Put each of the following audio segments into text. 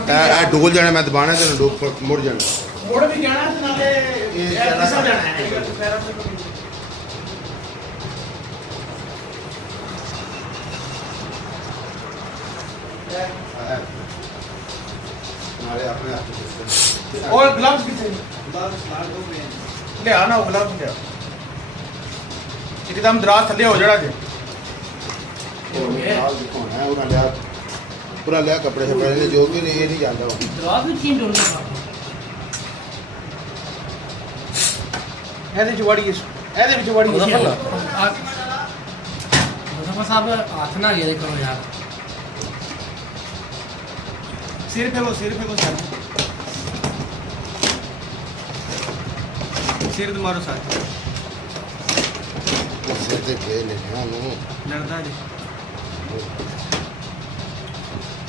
ਇਹ ਡੋਲ ਜਾਣਾ ਮੈਂ ਦਬਾਣਾ ਤੇ ਡੋਲ ਮੁੜ ਜਾਣਾ ਮੁੜ ਵੀ ਜਾਣਾ ਤੇ ਨਾਲੇ ਇਹ ਜਾਣਾ ਜਾਣਾ ਹੈ ਨਾਲੇ ਆਪਣੇ ਹੱਥ और ग्लव्स कितने ले आना वो ग्लव्स ले एकदम दराज थले हो जड़ा जे ਨਾਲ ਦਿਖਾਉਣਾ ਹੈ ਉਹਨਾਂ ਲਿਆ ਪੂਰਾ ਲਿਆ ਕੱਪੜੇ ਸੇ ਪਹਿਲੇ ਜੋ ਵੀ ਇਹ ਨਹੀਂ ਜਾਂਦਾ ਉਹ ਦਰਾਜ਼ ਵਿੱਚ ਕੀ ਡੋਲਣਾ ਇਹਦੇ ਚ ਵੜੀ ਇਹਦੇ ਵਿੱਚ ਵੜੀ मुजफ्फर साहब हाथ ना ये करो यार सिर पे वो सर सिर मारो साथ ਸਿਰ ਤੇ ਫੇਰ ਲੈਣਾ ਨੂੰ लड़दा जी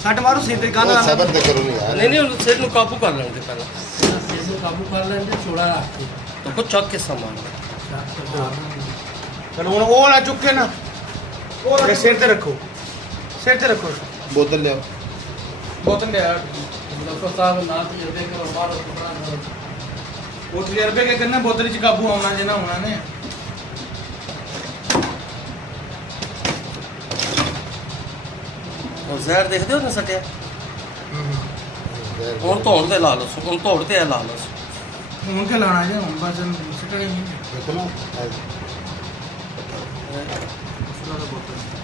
सट मारो सिर पे गाना ਸਬਰ ਤੇ ਕਰੋ ਨਹੀਂ ਯਾਰ नहीं नहीं उन सिर नु काबू कर लेंगे पहला सिर से काबू कर लेंगे चौड़ा रख के तो कुछ चक के सामान चलो ਹੁਣ ਉਹ ਨਾ ਚੁੱਕੇ ਨਾ ਉਹ ਸਿਰ ਤੇ ਰੱਖੋ ਬੋਤਲ ਲਿਆਓ बोतल ले यार मुजफ्फर साहब ना तजर्बे करो मारो टुकड़ा करो वो तजर्बे के करना बोतल च काबू आना जे ना होना ने और जहर देखते हो ना सटिया ਹੁਣ ਧੋਣ ਤੇ ਲਾ ਲਓ ਹੁਣ ਧੋੜ ਤੇ ਲਾ ਲਓ ਹੁਣ ਕੇ ਲਾਣਾ ਜੇ ਹੁਣ ਬਸ ਸਿੱਟਣੇ ਨਹੀਂ ਦੇਖੋ ਨਾ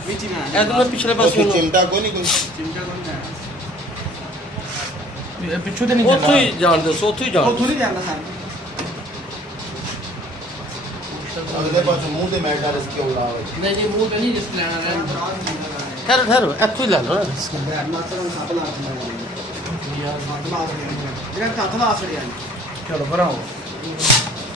ਵਿੱਚ ਨਾ ਇਹਦੇ ਨਾਲ ਪਿਛਲੇ ਪਾਸੇ ਕੋਈ ਚਿਮਟਾ ਕੋਈ ਨਹੀਂ ਕੋਈ चिमटा कोई ना पिछू तो नहीं ਉੱਥੋਂ ਹੀ ਜਾਣਦੇ ਸੋ ਉੱਥੋਂ ਹੀ वो ਜਾਣਦੇ थोड़ी जाना सर ਅਗਲੇ ਪਾਸੇ ਮੂੰਹ ਤੇ ਮੈਟ ਡਾਲ ਕੇ ਉਲਾਵੇ नहीं जी मुंह पे नहीं रिस्क लेना है ਠਹਿਰੋ ਠਹਿਰੋ ਇੱਥੋਂ ਹੀ ਲੈ ਲਓ ਨਾ चलो भराओ